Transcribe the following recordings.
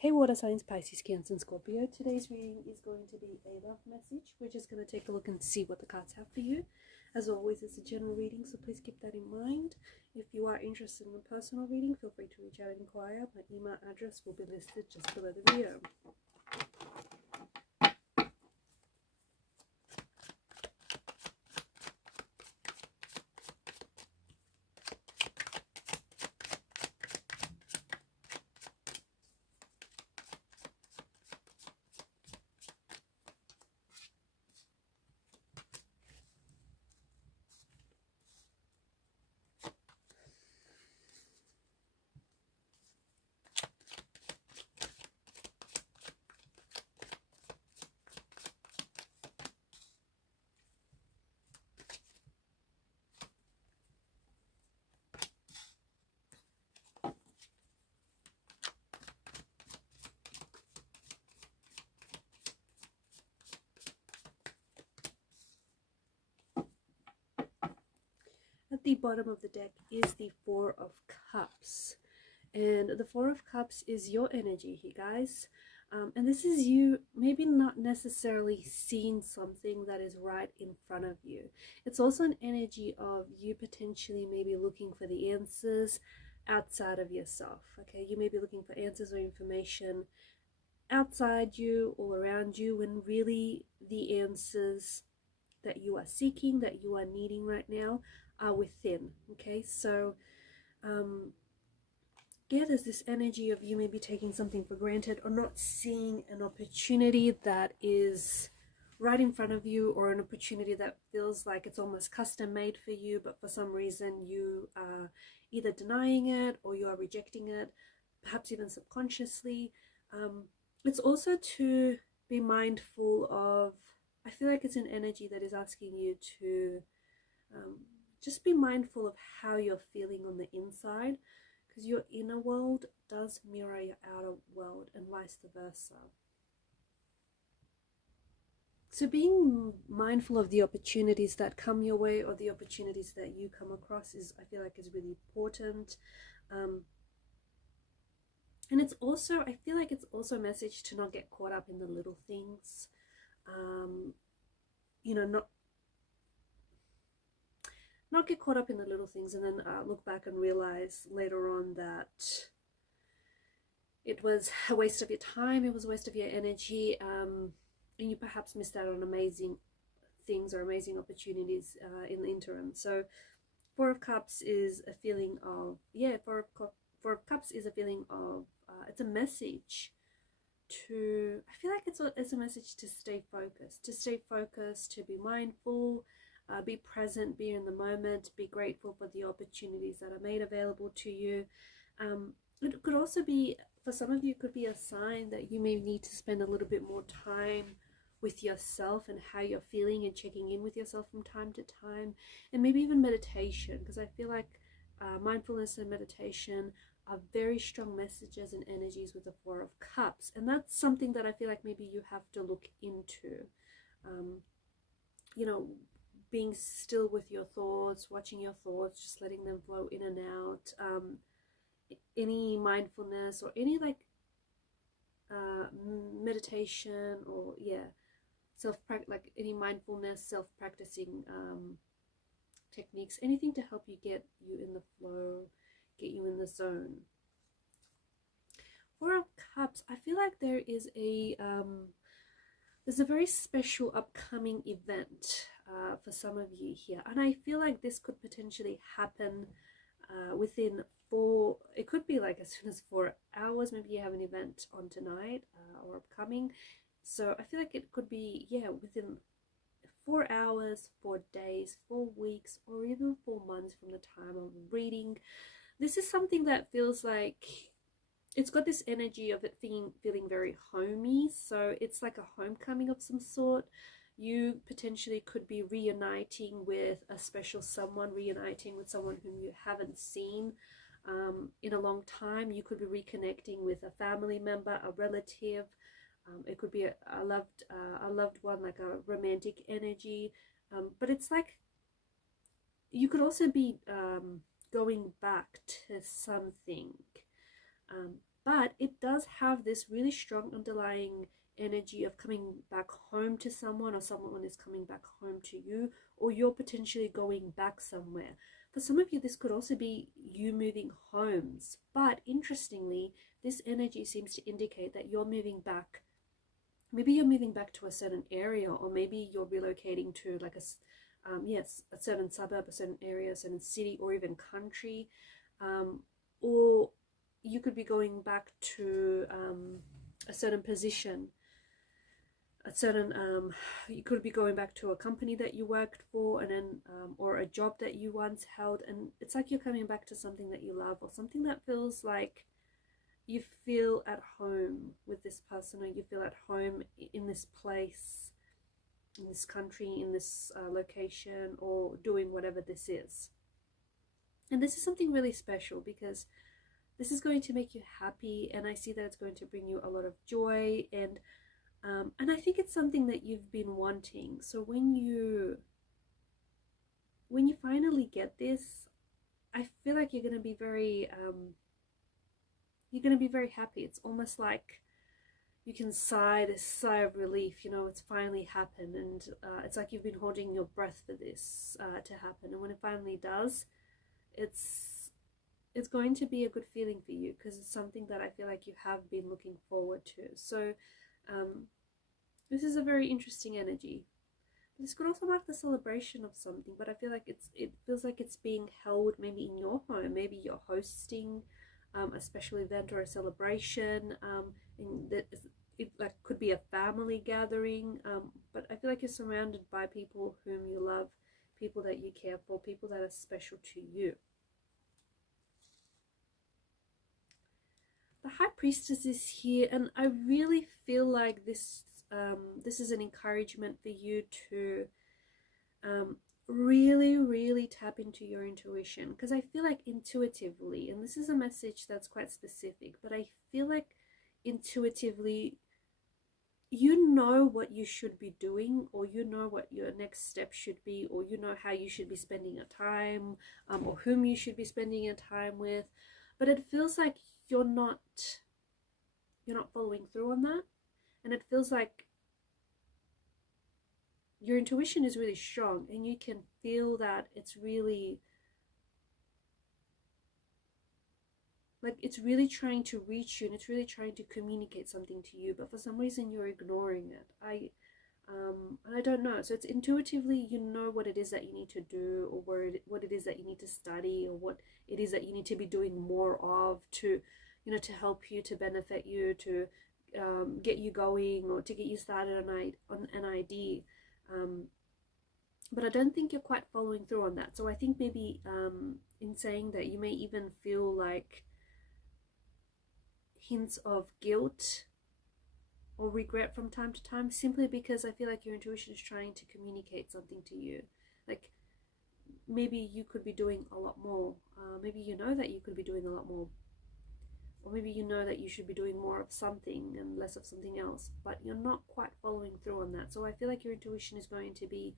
Hey water signs, Pisces, Cancer and Scorpio. Today's reading is going to be a love message. We're just going to take a look and see what the cards have for you. As always, it's a general reading, so please keep that in mind. If you are interested in a personal reading, feel free to reach out and inquire. My email address will be listed just below the video. At the bottom of the deck is the Four of Cups. And the Four of Cups is your energy here, guys. And this is you maybe not necessarily seeing something that is right in front of you. It's also an energy of you potentially maybe looking for the answers outside of yourself. Okay, you may be looking for answers or information outside you, all around you, when really the answers that you are seeking, that you are needing right now, are within. Okay, so yeah, there's this energy of you maybe taking something for granted or not seeing an opportunity that is right in front of you, or an opportunity that feels like it's almost custom made for you, but for some reason you are either denying it or you are rejecting it, perhaps even subconsciously. It's also to be mindful of, I feel like it's an energy that is asking you to just be mindful of how you're feeling on the inside, because your inner world does mirror your outer world and vice versa. So being mindful of the opportunities that come your way, or the opportunities that you come across, is, I feel like, is really important. And it's also, I feel like it's also a message to not get caught up in the little things. You know, not get caught up in the little things and then look back and realize later on that it was a waste of your time, it was a waste of your energy, and you perhaps missed out on amazing things or amazing opportunities in the interim. So Four of Cups is a feeling of, Four of Cups is a feeling of, it's a message to, I feel like it's a message to stay focused, to be mindful, be present, be in the moment, be grateful for the opportunities that are made available to you. It could also be, for some of you, it could be a sign that you may need to spend a little bit more time with yourself and how you're feeling, and checking in with yourself from time to time, and maybe even meditation, because I feel like mindfulness and meditation are very strong messages and energies with the Four of Cups, and that's something that I feel like maybe you have to look into. You know, being still with your thoughts, watching your thoughts, just letting them flow in and out. Any mindfulness or any meditation, or like any mindfulness, self-practicing techniques, anything to help you get you in the flow, get you in the zone. Four of Cups, I feel like there is there's a very special upcoming event for some of you here, and I feel like this could potentially happen within it could be like as soon as 4 hours. Maybe you have an event on tonight or upcoming, so I feel like it could be within 4 hours, 4 days, 4 weeks, or even 4 months from the time of reading. This is something that feels like it's got this energy of it feeling very homey. So it's like a homecoming of some sort. You potentially could be reuniting with a special someone, reuniting with someone whom you haven't seen in a long time. You could be reconnecting with a family member, a relative. It could be a loved one, like a romantic energy. But it's like you could also be going back to something. but it does have this really strong underlying energy of coming back home to someone, or someone is coming back home to you, or you're potentially going back somewhere. For some of you, this could also be you moving homes, but interestingly, this energy seems to indicate that you're moving back. Maybe you're moving back to a certain area, or maybe you're relocating to like a certain suburb, a certain area, a certain city, or even country, or you could be going back to a certain position, you could be going back to a company that you worked for, and then or a job that you once held, and it's like you're coming back to something that you love, or something that feels like you feel at home with this person, or you feel at home in this place, in this country, in this location, or doing whatever this is. And this is something really special, because this is going to make you happy, and I see that it's going to bring you a lot of joy, and I think it's something that you've been wanting. So when you finally get this, I feel like you're going to be very happy. It's almost like you can sigh this sigh of relief, you know, it's finally happened, and it's like you've been holding your breath for this to happen, and when it finally does, it's going to be a good feeling for you, because it's something that I feel like you have been looking forward to. So this is a very interesting energy. This could also mark the celebration of something, but I feel like it feels like it's being held maybe in your home. Maybe you're hosting a special event or a celebration, and that it like could be a family gathering, but I feel like you're surrounded by people whom you love, people that you care for, people that are special to you. The High Priestess is here, and I really feel like this is an encouragement for you to really tap into your intuition, because I feel like intuitively, and this is a message that's quite specific, but I feel like intuitively you know what you should be doing, or you know what your next step should be, or you know how you should be spending your time, or whom you should be spending your time with, but it feels like you're not following through on that. And it feels like your intuition is really strong, and you can feel that it's really like it's really trying to reach you, and it's really trying to communicate something to you, but for some reason you're ignoring it. I don't know. So it's intuitively, you know what it is that you need to do, or what it is that you need to study, or what it is that you need to be doing more of to, you know, to help you, to benefit you, to get you going, or to get you started on an idea. But I don't think you're quite following through on that. So I think maybe in saying that, you may even feel like hints of guilt or regret from time to time, simply because I feel like your intuition is trying to communicate something to you. Like maybe you could be doing a lot more. Maybe you know that you could be doing a lot more. Or maybe you know that you should be doing more of something and less of something else, but you're not quite following through on that. So I feel like your intuition is going to be,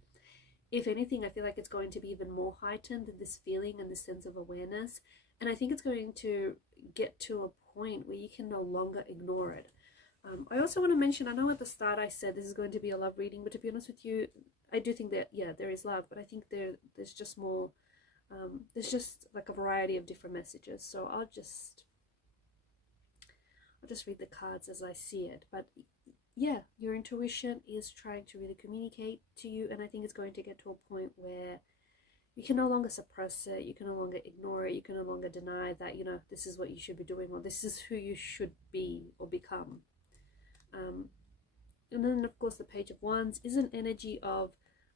if anything, I feel like it's going to be even more heightened in this feeling and this sense of awareness. And I think it's going to get to a point where you can no longer ignore it. I also want to mention, I know at the start I said this is going to be a love reading, but to be honest with you, I do think that, yeah, there is love, but I think there's just more, there's just like a variety of different messages. So I'll just read the cards as I see it. But yeah, your intuition is trying to really communicate to you, and I think it's going to get to a point where you can no longer suppress it, you can no longer ignore it, you can no longer deny that, you know, this is what you should be doing, or this is who you should be or become. And then of course the Page of Wands is an energy of,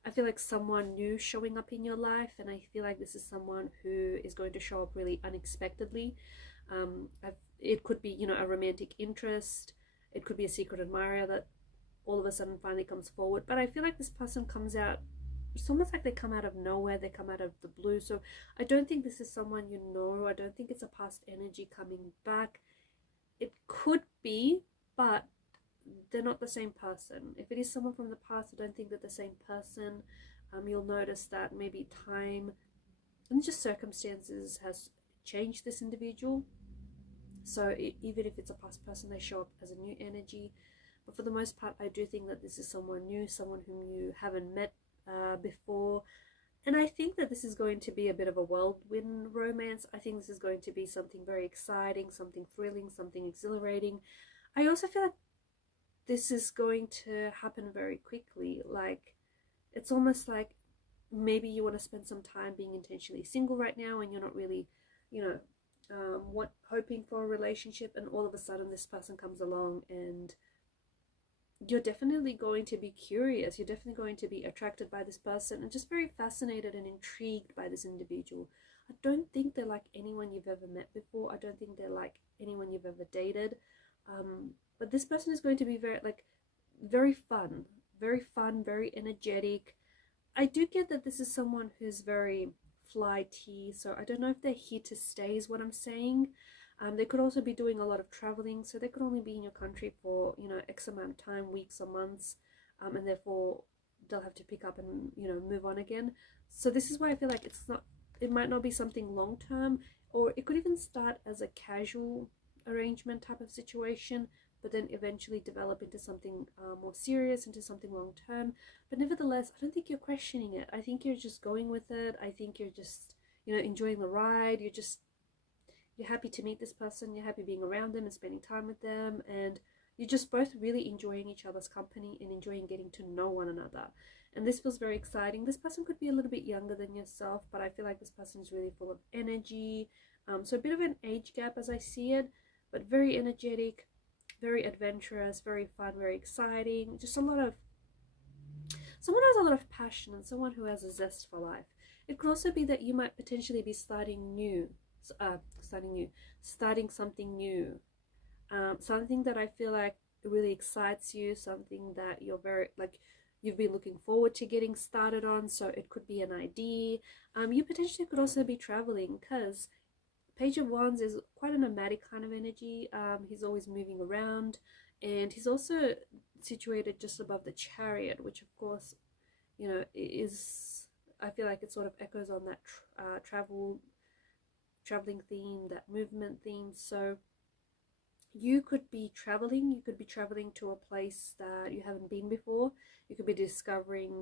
I feel like someone new showing up in your life, and I feel like this is someone who is going to show up really unexpectedly. It could be, you know, a romantic interest. It could be a secret admirer that all of a sudden finally comes forward. But I feel like this person comes out, it's almost like they come out of nowhere, they come out of the blue. So I don't think this is someone you know. I don't think it's a past energy coming back. It could be, but they're not the same person. If it is someone from the past, I don't think they're the same person. You'll notice that maybe time and just circumstances has changed this individual. So even if it's a past person, they show up as a new energy. But for the most part, I do think that this is someone new, someone whom you haven't met before. And I think that this is going to be a bit of a whirlwind romance. I think this is going to be something very exciting, something thrilling, something exhilarating. I also feel like this is going to happen very quickly. Like, it's almost like maybe you want to spend some time being intentionally single right now and you're not really, you know, hoping for a relationship, and all of a sudden this person comes along and you're definitely going to be curious, you're definitely going to be attracted by this person and just very fascinated and intrigued by this individual. I don't think they're like anyone you've ever met before. I don't think they're like anyone you've ever dated. But this person is going to be very fun, very energetic. I do get that this is someone who's very flighty, so I don't know if they're here to stay is what I'm saying. They could also be doing a lot of traveling, so they could only be in your country for, you know, X amount of time, weeks or months, and therefore they'll have to pick up and, you know, move on again. So this is why I feel like it might not be something long term, or it could even start as a casual arrangement type of situation, but then eventually develop into something more serious, into something long term. But nevertheless, I don't think you're questioning it. I think you're just going with it. I think you're just, you know, enjoying the ride. You're happy to meet this person, you're happy being around them and spending time with them, and you're just both really enjoying each other's company and enjoying getting to know one another. And this feels very exciting. This person could be a little bit younger than yourself, but I feel like this person is really full of energy. So a bit of an age gap as I see it, but very energetic, very adventurous, very fun, very exciting. Just someone who has a lot of passion and someone who has a zest for life. It could also be that you might potentially be starting something new, something that I feel like really excites you, something that you've been looking forward to getting started on. So it could be an idea. You potentially could also be traveling, because Page of Wands is quite a nomadic kind of energy. He's always moving around, and he's also situated just above the Chariot, which of course, you know, I feel like it sort of echoes on that traveling theme, that movement theme. So you could be traveling to a place that you haven't been before. You could be discovering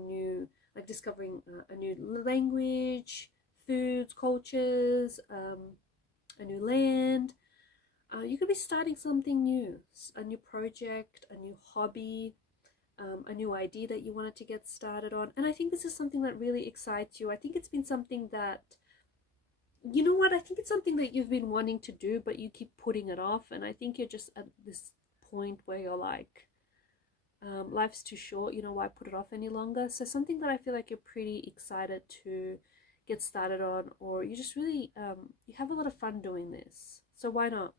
a new language, foods, cultures, a new land. You could be starting something new, a new project, a new hobby, a new idea that you wanted to get started on. And I think this is something that really excites you. I think it's been something that, you know what, I think it's something that you've been wanting to do, but you keep putting it off. And I think you're just at this point where you're like, life's too short, you know, why put it off any longer? So something that I feel like you're pretty excited to get started on, or you just really, you have a lot of fun doing this. So why not?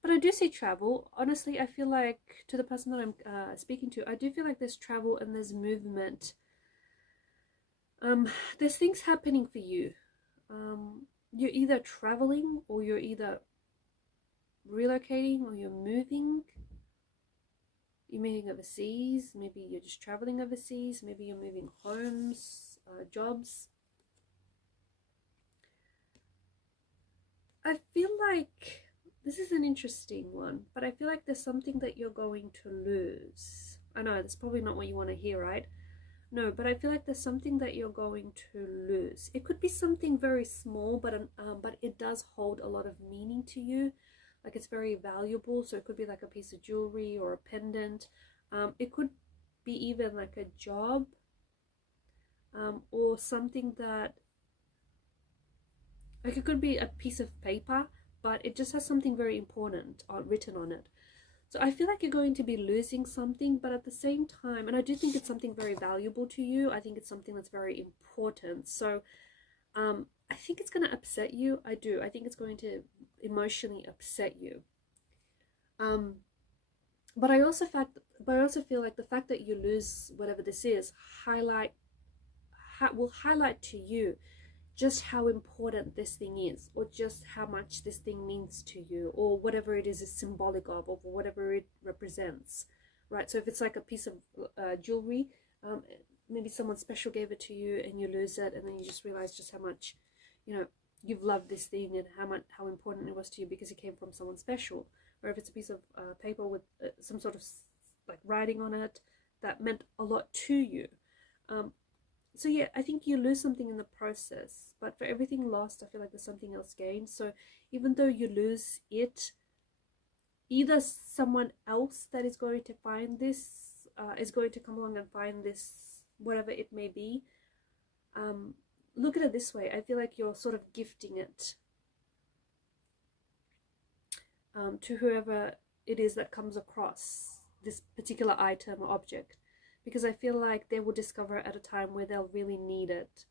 But I do see travel. Honestly, I feel like, to the person that I'm speaking to, I do feel like there's travel and there's movement. There's things happening for you. You're either traveling, or you're either relocating, or you're moving. You're moving overseas. Maybe you're just traveling overseas. Maybe you're moving homes, jobs. I feel like this is an interesting one, but I feel like there's something that you're going to lose. I know that's probably not what you want to hear, right? No, but I feel like there's something that you're going to lose. It could be something very small, but it does hold a lot of meaning to you. Like, it's very valuable. So it could be like a piece of jewelry or a pendant. It could be even like a job, or something that, like, it could be a piece of paper, but it just has something very important written on it. So I feel like you're going to be losing something, but at the same time, and I do think it's something very valuable to you. I think it's something that's very important. So I think it's going to upset you. I do. I think it's going to emotionally upset you. But I also feel like the fact that you lose whatever this is will highlight to you just how important this thing is, or just how much this thing means to you, or whatever it is symbolic of, or whatever it represents, right? So if it's like a piece of jewelry, maybe someone special gave it to you and you lose it, and then you just realize just how much, you know, you've loved this thing and how important it was to you because it came from someone special. Or if it's a piece of paper with some sort of like writing on it that meant a lot to you. So yeah, I think you lose something in the process, but for everything lost, I feel like there's something else gained. So even though you lose it, either someone else that is going to find this, is going to come along and find this, whatever it may be. Look at it this way. I feel like you're sort of gifting it to whoever it is that comes across this particular item or object, because I feel like they will discover it at a time where they'll really need it,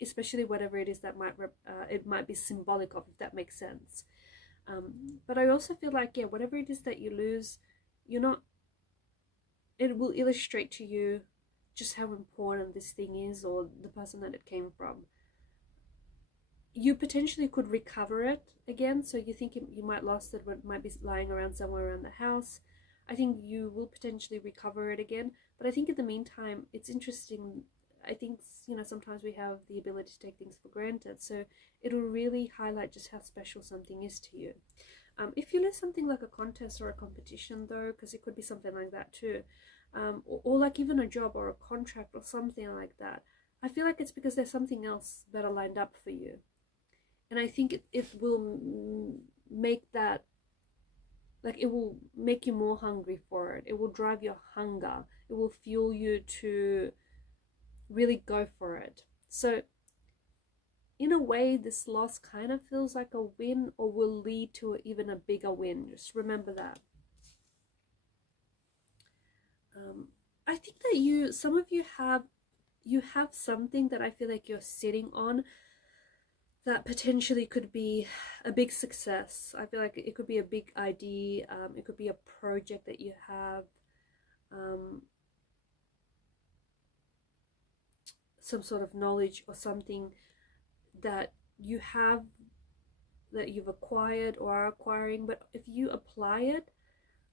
especially whatever it is that it might be symbolic of, if that makes sense. But I also feel like, yeah, whatever it is that you lose, it will illustrate to you just how important this thing is, or the person that it came from. You potentially could recover it again, so you think you might lost it, but it might be lying around somewhere around the house. I think you will potentially recover it again, but I think in the meantime, it's interesting. I think, sometimes we have the ability to take things for granted, so it'll really highlight just how special something is to you. If you lose something like a contest or a competition, though, because it could be something like that too, or like even a job or a contract or something like that, I feel like it's because there's something else better lined up for you. And I think it will make that, like, it will make you more hungry for it. It will drive your hunger. It will fuel you to really go for it. So in a way, this loss kind of feels like a win, or will lead to even a bigger win. Just remember that. I think that some of you have something that I feel like you're sitting on that potentially could be a big success. I feel like it could be a big idea. It could be a project that you have. Some sort of knowledge or something that you have, that you've acquired or are acquiring. But if you apply it,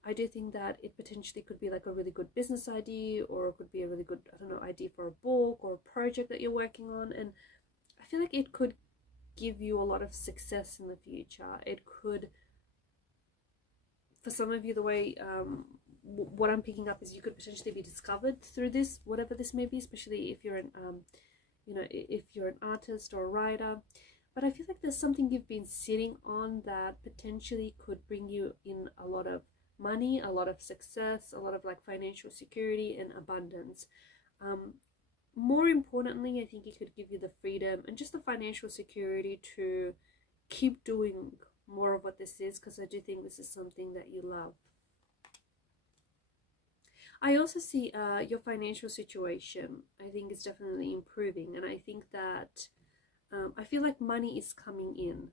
I do think that it potentially could be like a really good business idea, or it could be a really good, I don't know, idea for a book or a project that you're working on. And I feel like it could give you a lot of success in the future. It could, for some of you, the way what I'm picking up is you could potentially be discovered through this, whatever this may be, especially if you're an if you're an artist or a writer. But I feel like there's something you've been sitting on that potentially could bring you in a lot of money, a lot of success, a lot of like financial security and abundance. More importantly, I think it could give you the freedom and just the financial security to keep doing more of what this is, because I do think this is something that you love. I also see your financial situation, I think, is definitely improving. And I think that I feel like money is coming in.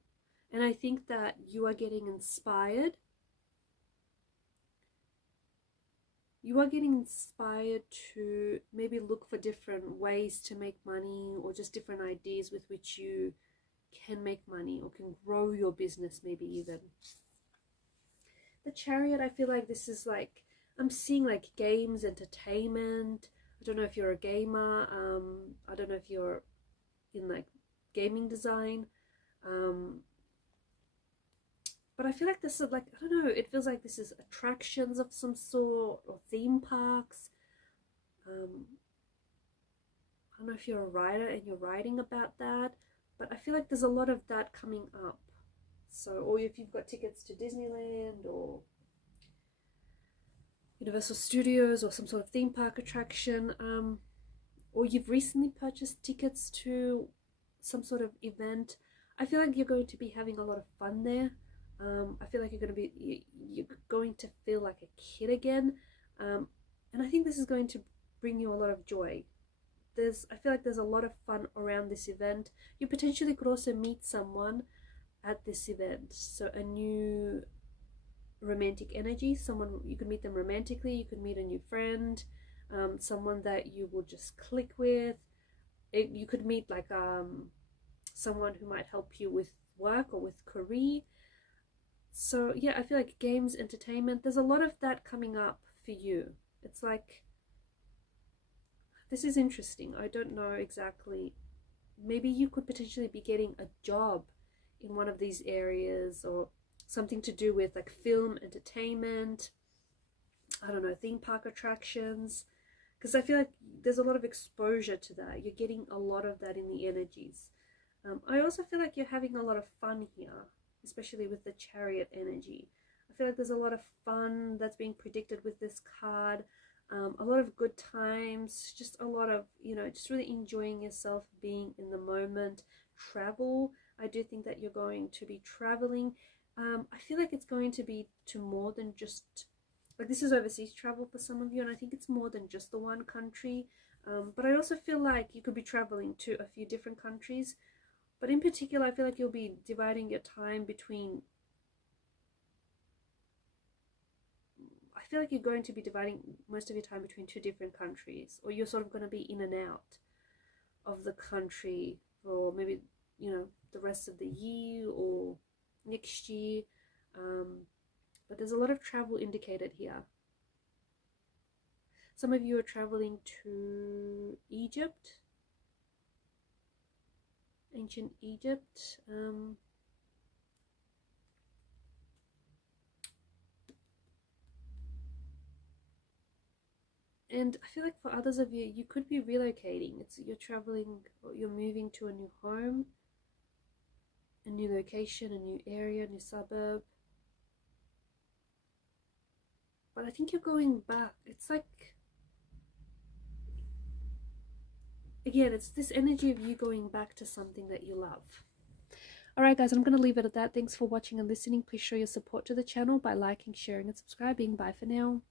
And I think that you are getting inspired. You are getting inspired to maybe look for different ways to make money, or just different ideas with which you can make money or can grow your business, maybe even. The Chariot, I feel like this is like, I'm seeing like games, entertainment. I don't know if you're a gamer. I don't know if you're in like gaming design. But I feel like this is like, I don't know, it feels like this is attractions of some sort, or theme parks. I don't know if you're a writer and you're writing about that, but I feel like there's a lot of that coming up. So, or if you've got tickets to Disneyland or Universal Studios or some sort of theme park attraction, or you've recently purchased tickets to some sort of event, I feel like you're going to be having a lot of fun there. I feel like you're going to feel like a kid again, and I think this is going to bring you a lot of joy. I feel like there's a lot of fun around this event. You potentially could also meet someone at this event, so a new romantic energy. Someone, you could meet them romantically. You could meet a new friend, someone that you will just click with. You could meet like someone who might help you with work or with career. So yeah, I feel like games, entertainment, there's a lot of that coming up for you. It's like, this is interesting. I don't know exactly maybe you could potentially be getting a job in one of these areas, or something to do with like film, entertainment, I don't know, theme park attractions, because I feel like there's a lot of exposure to that. You're getting a lot of that in the energies. I also feel like you're having a lot of fun here, especially with the Chariot energy. I feel like there's a lot of fun that's being predicted with this card. A lot of good times, just a lot of, you know, just really enjoying yourself, being in the moment. Travel, I do think that you're going to be traveling. I feel like it's going to be to more than just, like, this is overseas travel for some of you, and I think it's more than just the one country. But I also feel like you could be traveling to a few different countries. But in particular, I feel like you'll be dividing your time between, I feel like you're going to be dividing most of your time between two different countries, or you're sort of going to be in and out of the country for maybe, you know, the rest of the year or next year. But there's a lot of travel indicated here. Some of you are traveling to Egypt, ancient Egypt. And I feel like for others of you, you could be relocating. You're traveling, or you're moving to a new home, a new location, a new area, a new suburb. But I think you're going back. It's like, again, it's this energy of you going back to something that you love. Alright guys, I'm going to leave it at that. Thanks for watching and listening. Please show your support to the channel by liking, sharing and subscribing. Bye for now.